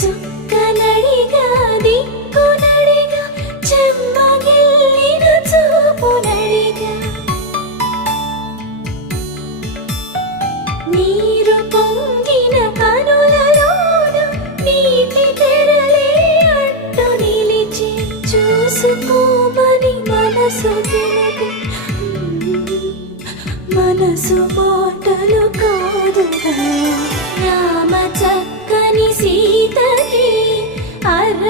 చుక్కనడిగా దిక్కునడిగా చెమ్మగిల్లిన చూపునడిగా నీరు పొంగిన కనులలోన నీటి తెరలే అడ్డు నిలిచి చూసుకోమని మనసు తినది మనసు మాటలు కాదుగా రామ చక్కని సీతకి అర